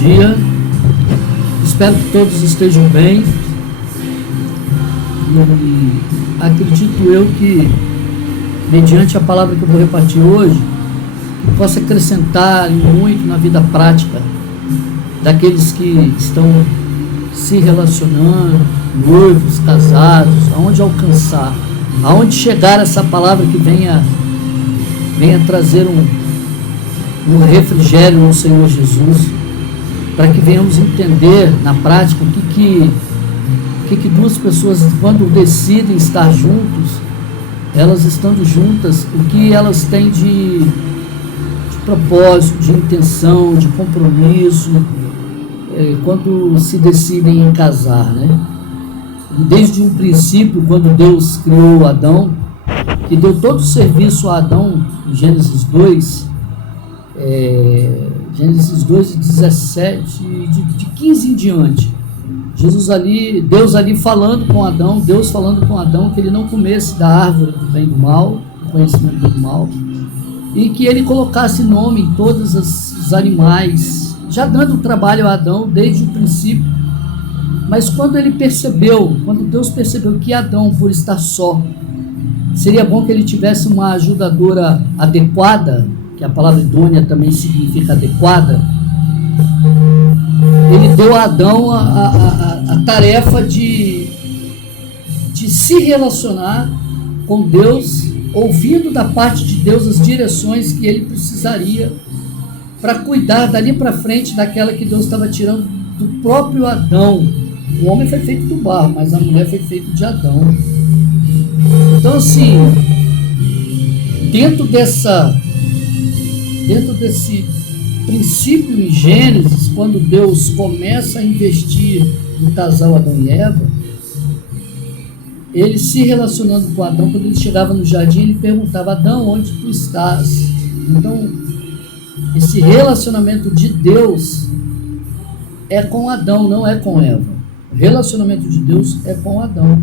dia, espero que todos estejam bem e acredito eu que, mediante a palavra que eu vou repartir hoje, que possa acrescentar muito na vida prática daqueles que estão se relacionando, noivos, casados, aonde alcançar, aonde chegar essa palavra que venha trazer um refrigério no Senhor Jesus, para que venhamos entender na prática o que duas pessoas, quando decidem estar juntos, elas estando juntas, o que elas têm de propósito, de intenção, de compromisso, quando se decidem em casar, né? Desde um princípio, quando Deus criou Adão, que deu todo o serviço a Adão, em Gênesis 2, Gênesis 2, 17, de 15 em diante, Deus ali falando com Adão, que ele não comesse da árvore do bem e do mal, do conhecimento do bem e do mal, e que ele colocasse nome em todos os animais, já dando trabalho a Adão desde o princípio. Mas quando Deus percebeu que Adão, por estar só, seria bom que ele tivesse uma ajudadora adequada, que a palavra idônea também significa adequada, ele deu a Adão a tarefa de se relacionar com Deus, ouvindo da parte de Deus as direções que ele precisaria para cuidar dali para frente daquela que Deus estava tirando do próprio Adão. O homem foi feito do barro, mas a mulher foi feita de Adão. Então, assim, dentro desse princípio em Gênesis, quando Deus começa a investir no casal Adão e Eva, ele se relacionando com Adão, quando ele chegava no jardim, ele perguntava: Adão, onde tu estás? Então, esse relacionamento de Deus é com Adão, não é com Eva. O relacionamento de Deus é com Adão.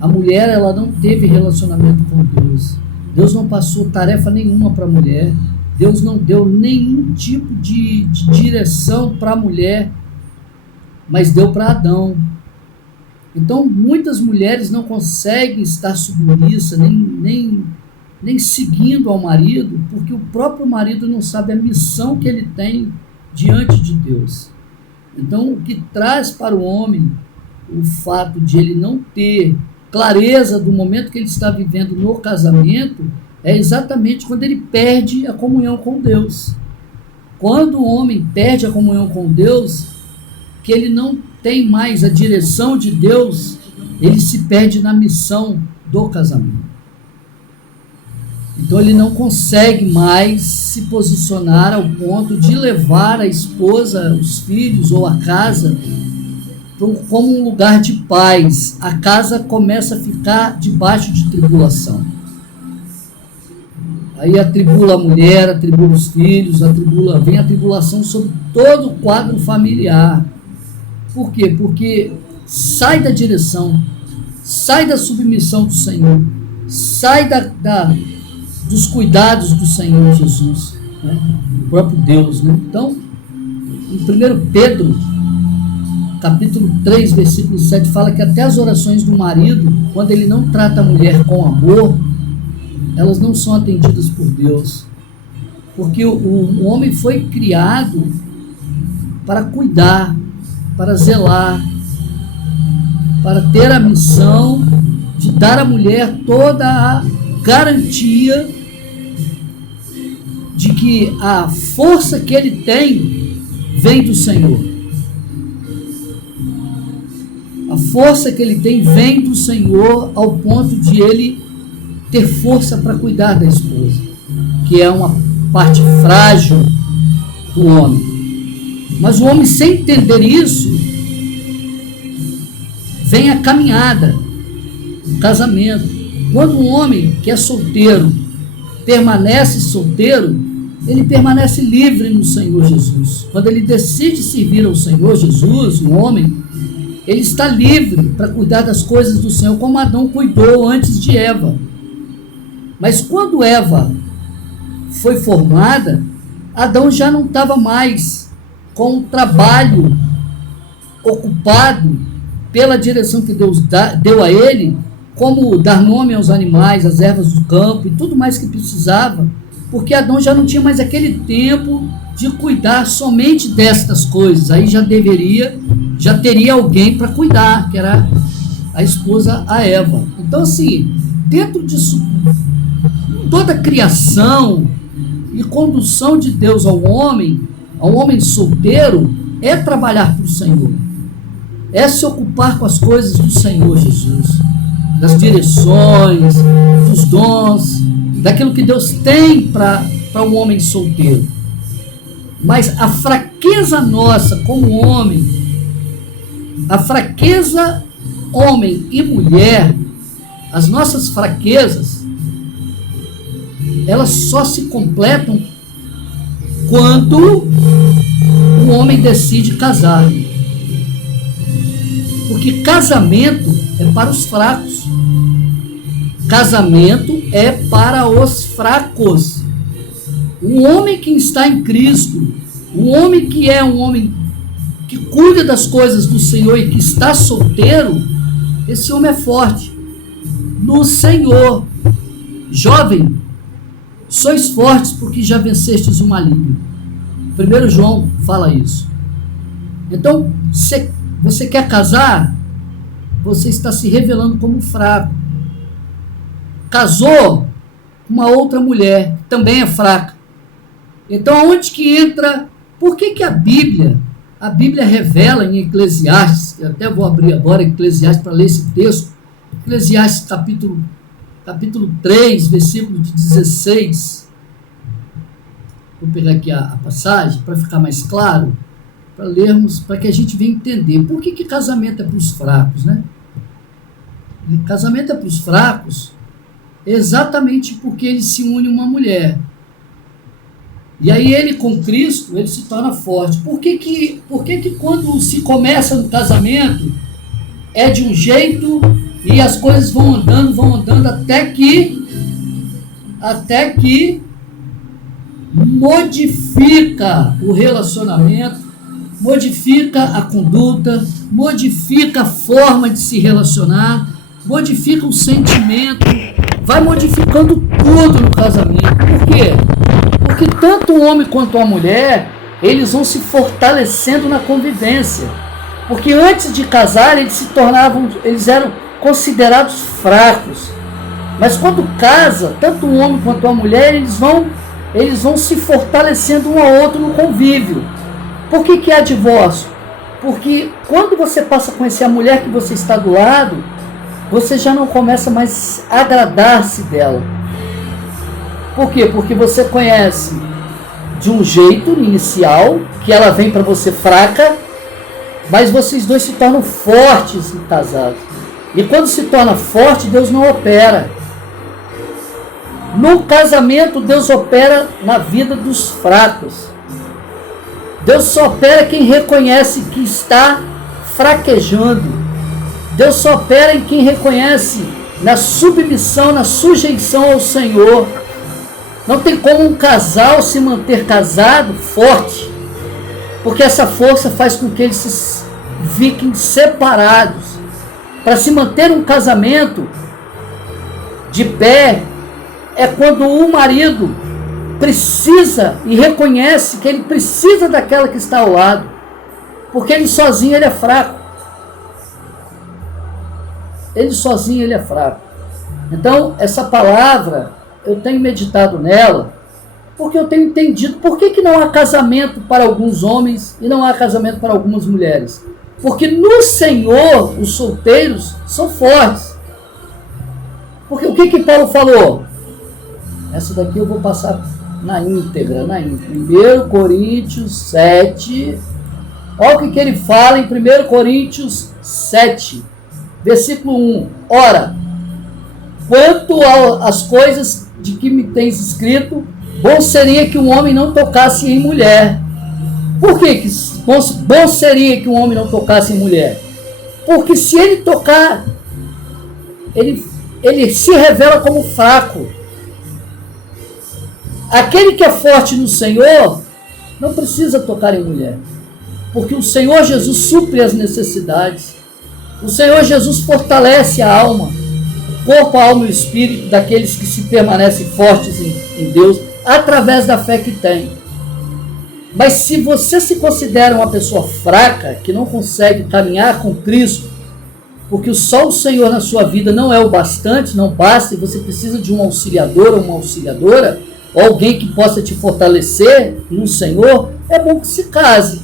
A mulher, ela não teve relacionamento com Deus. Deus não passou tarefa nenhuma para a mulher. Deus não deu nenhum tipo de direção para a mulher, mas deu para Adão. Então, muitas mulheres não conseguem estar submissas, nem seguindo ao marido, porque o próprio marido não sabe a missão que ele tem diante de Deus. Então, o que traz para o homem o fato de ele não ter clareza do momento que ele está vivendo no casamento é exatamente quando ele perde a comunhão com Deus. Quando o homem perde a comunhão com Deus, que ele não tem mais a direção de Deus, ele se perde na missão do casamento. Então ele não consegue mais se posicionar ao ponto de levar a esposa, os filhos ou a casa como um lugar de paz. A casa começa a ficar debaixo de tribulação. Aí atribula a mulher, atribula os filhos, vem a tribulação sobre todo o quadro familiar. Por quê? Porque sai da direção, sai da submissão do Senhor, sai dos cuidados do Senhor Jesus, né? O próprio Deus, né? Então, em 1 Pedro, capítulo 3, versículo 7, fala que até as orações do marido, quando ele não trata a mulher com amor, elas não são atendidas por Deus, porque o homem foi criado para cuidar, para zelar, para ter a missão de dar à mulher toda a garantia de que a força que ele tem vem do Senhor. A força que ele tem vem do Senhor, ao ponto de ele ter força para cuidar da esposa, que é uma parte frágil do homem. Mas o homem, sem entender isso, vem a caminhada, o casamento. Quando um homem que é solteiro permanece solteiro, ele permanece livre no Senhor Jesus. Quando ele decide servir ao Senhor Jesus, o homem, ele está livre para cuidar das coisas do Senhor, como Adão cuidou antes de Eva. Mas quando Eva foi formada, Adão já não estava mais com o trabalho ocupado pela direção que Deus deu a ele, como dar nome aos animais, às ervas do campo e tudo mais que precisava, porque Adão já não tinha mais aquele tempo de cuidar somente destas coisas. Aí já teria alguém para cuidar, que era a esposa, a Eva. Então, assim, dentro disso, toda a criação e condução de Deus ao homem solteiro, é trabalhar para o Senhor, é se ocupar com as coisas do Senhor Jesus, das direções, dos dons, daquilo que Deus tem para um homem solteiro. Mas a fraqueza nossa como homem, a fraqueza homem e mulher, as nossas fraquezas, elas só se completam quando o homem decide casar. Porque casamento é para os fracos. Casamento é para os fracos. O homem que está em Cristo, o homem que é um homem que cuida das coisas do Senhor e que está solteiro, esse homem é forte no Senhor. Jovem, sois fortes porque já vencestes o maligno. 1 João fala isso. Então, você quer casar? Você está se revelando como fraco. Casou com uma outra mulher, que também é fraca. Então, aonde que entra? Por que a Bíblia revela em Eclesiastes, eu até vou abrir agora Eclesiastes para ler esse texto, Eclesiastes capítulo 3, versículo de 16. Vou pegar aqui a passagem para ficar mais claro, para lermos, para que a gente venha entender por que casamento é para os fracos, né? Casamento é para os fracos exatamente porque ele se une a uma mulher. E aí ele com Cristo, ele se torna forte. Por que quando se começa no casamento é de um jeito e as coisas vão andando até que modifica o relacionamento, modifica a conduta, modifica a forma de se relacionar, modifica o sentimento, vai modificando tudo no casamento. Por quê? Porque tanto o homem quanto a mulher, eles vão se fortalecendo na convivência. Porque antes de casar, eles eram considerados fracos. Mas quando casa, tanto o homem quanto a mulher, eles vão se fortalecendo um ao outro no convívio. Por que há divórcio? Porque quando você passa a conhecer a mulher que você está do lado, você já não começa mais a agradar-se dela. Por quê? Porque você conhece de um jeito inicial, que ela vem para você fraca, mas vocês dois se tornam fortes casados. E quando se torna forte, Deus não opera. No casamento, Deus opera na vida dos fracos. Deus só opera quem reconhece que está fraquejando. Deus só opera em quem reconhece na submissão, na sujeição ao Senhor. Não tem como um casal se manter casado forte, porque essa força faz com que eles fiquem separados. Para se manter um casamento de pé, é quando o marido precisa e reconhece que ele precisa daquela que está ao lado, porque ele sozinho ele é fraco. Ele sozinho ele é fraco. Então, essa palavra, eu tenho meditado nela, porque eu tenho entendido por que não há casamento para alguns homens e não há casamento para algumas mulheres. Porque no Senhor, os solteiros são fortes. Porque o que Paulo falou? Essa daqui eu vou passar na íntegra. 1 Coríntios 7. Olha o que ele fala em 1 Coríntios 7, versículo 1. Ora, quanto às coisas de que me tens escrito, bom seria que um homem não tocasse em mulher. Por que bom seria que um homem não tocasse em mulher? Porque se ele tocar, ele se revela como fraco. Aquele que é forte no Senhor não precisa tocar em mulher. porque o Senhor Jesus supre as necessidades. O Senhor Jesus fortalece a alma, o corpo, a alma e o espírito daqueles que se permanecem fortes em Deus, através da fé que tem. Mas se você se considera uma pessoa fraca, que não consegue caminhar com Cristo, porque só o Senhor na sua vida não é o bastante, não basta, e você precisa de um auxiliador ou uma auxiliadora, ou alguém que possa te fortalecer no Senhor, é bom que se case.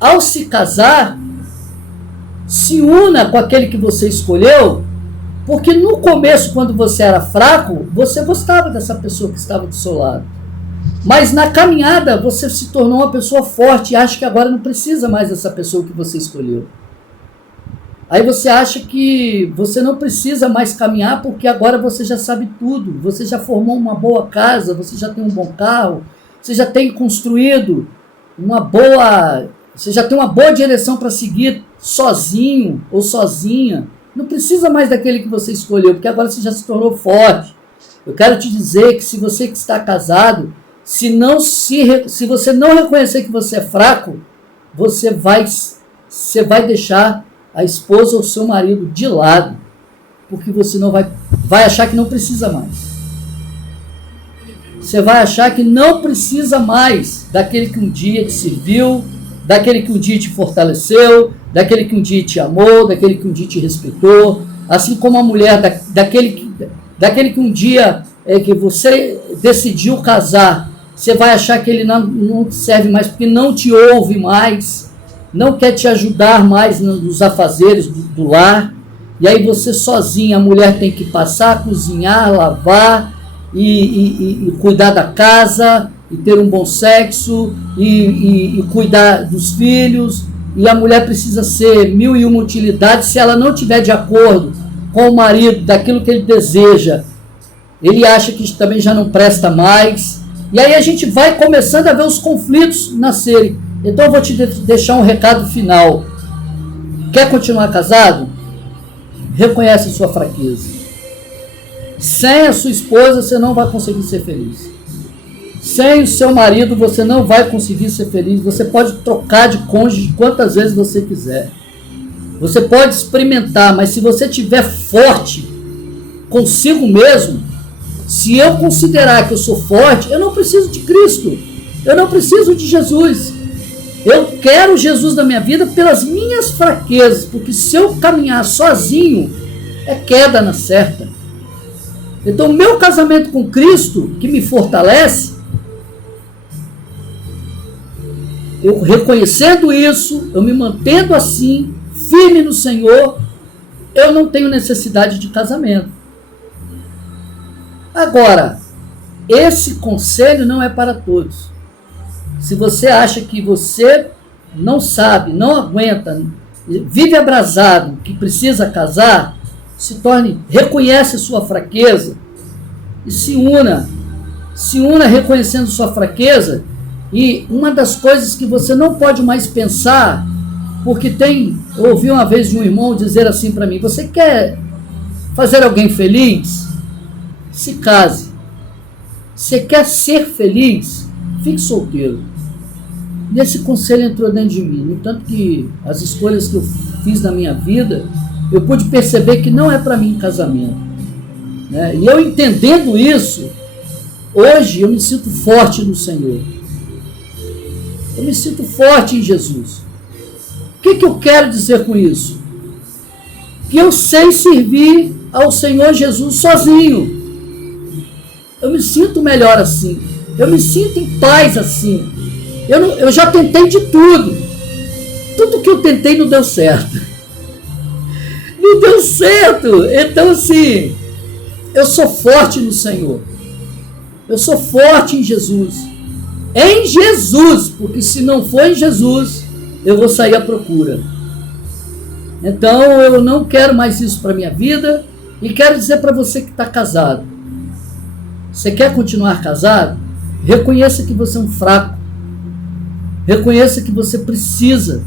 Ao se casar, se una com aquele que você escolheu, porque no começo, quando você era fraco, você gostava dessa pessoa que estava do seu lado. Mas na caminhada, você se tornou uma pessoa forte e acha que agora não precisa mais dessa pessoa que você escolheu. Aí você acha que você não precisa mais caminhar porque agora você já sabe tudo. Você já formou uma boa casa, você já tem um bom carro, você já tem construído você já tem uma boa direção para seguir sozinho ou sozinha. Não precisa mais daquele que você escolheu, porque agora você já se tornou forte. Eu quero te dizer que se você que está casado, se você não reconhecer que você é fraco, você vai deixar a esposa ou seu marido de lado, porque você não vai achar que não precisa mais. Você vai achar que não precisa mais daquele que um dia te serviu, daquele que um dia te fortaleceu, daquele que um dia te amou, daquele que um dia te respeitou, assim como a mulher daquele que um dia que você decidiu casar, você vai achar que ele não te serve mais, porque não te ouve mais, não quer te ajudar mais nos afazeres do lar, e aí você sozinha, a mulher tem que passar, cozinhar, lavar, e cuidar da casa, e ter um bom sexo, e cuidar dos filhos, e a mulher precisa ser 1001 utilidades. Se ela não estiver de acordo com o marido, daquilo que ele deseja, ele acha que também já não presta mais, e aí a gente vai começando a ver os conflitos nascerem. Então eu vou te deixar um recado final. Quer continuar casado? Reconhece a sua fraqueza. Sem a sua esposa você não vai conseguir ser feliz. Sem o seu marido você não vai conseguir ser feliz. Você pode trocar de cônjuge quantas vezes você quiser. Você pode experimentar, mas se você estiver forte consigo mesmo, se eu considerar que eu sou forte, eu não preciso de Cristo. Eu não preciso de Jesus. Eu quero Jesus na minha vida pelas minhas fraquezas, porque se eu caminhar sozinho, é queda na certa. Então, o meu casamento com Cristo, que me fortalece, eu reconhecendo isso, eu me mantendo assim, firme no Senhor, eu não tenho necessidade de casamento. Agora, esse conselho não é para todos. Se você acha que você não sabe, não aguenta, vive abrasado, que precisa casar, reconhece a sua fraqueza e se una reconhecendo sua fraqueza. E uma das coisas que você não pode mais pensar, porque eu ouvi uma vez de um irmão dizer assim para mim: você quer fazer alguém feliz? Se case. Você quer ser feliz? Fique solteiro. Nesse conselho entrou dentro de mim. No tanto que as escolhas que eu fiz na minha vida, eu pude perceber que não é para mim casamento. Né? E eu entendendo isso, hoje eu me sinto forte no Senhor. Eu me sinto forte em Jesus. O que eu quero dizer com isso? Que eu sei servir ao Senhor Jesus sozinho. Eu me sinto melhor assim. Eu me sinto em paz assim. Eu já tentei de tudo. Tudo que eu tentei não deu certo. Não deu certo. Então, assim, eu sou forte no Senhor. Eu sou forte em Jesus. Em Jesus, porque se não for em Jesus, eu vou sair à procura. Então, eu não quero mais isso para a minha vida. E quero dizer para você que está casado. Você quer continuar casado? Reconheça que você é um fraco. Reconheça que você precisa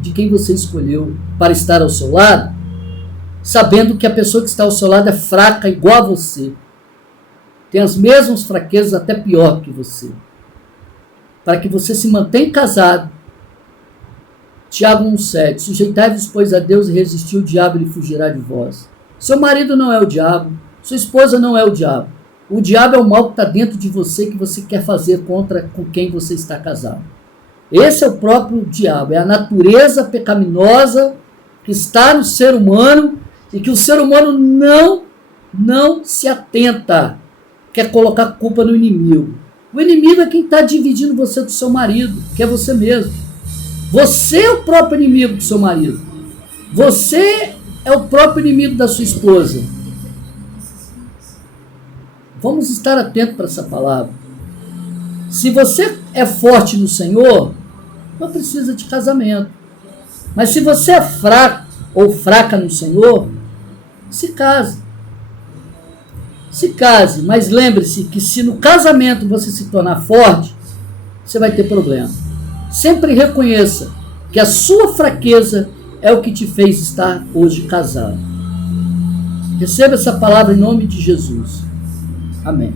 de quem você escolheu para estar ao seu lado, sabendo que a pessoa que está ao seu lado é fraca igual a você. Tem as mesmas fraquezas, até pior que você. Para que você se mantenha casado Tiago 1,7. Sujeitai-vos, pois, a Deus e resistir o diabo, ele fugirá de vós. Seu marido não é o diabo, sua esposa não é o diabo. O diabo é o mal que está dentro de você, que você quer fazer com quem você está casado. Esse é o próprio diabo, é a natureza pecaminosa que está no ser humano e que o ser humano não se atenta, quer colocar culpa no inimigo. O inimigo é quem está dividindo você do seu marido, que é você mesmo. Você é o próprio inimigo do seu marido. Você é o próprio inimigo da sua esposa. Vamos estar atentos para essa palavra. Se você é forte no Senhor, não precisa de casamento. Mas se você é fraco ou fraca no Senhor, se case. Se case, mas lembre-se que se no casamento você se tornar forte, você vai ter problema. Sempre reconheça que a sua fraqueza é o que te fez estar hoje casado. Receba essa palavra em nome de Jesus. Amém.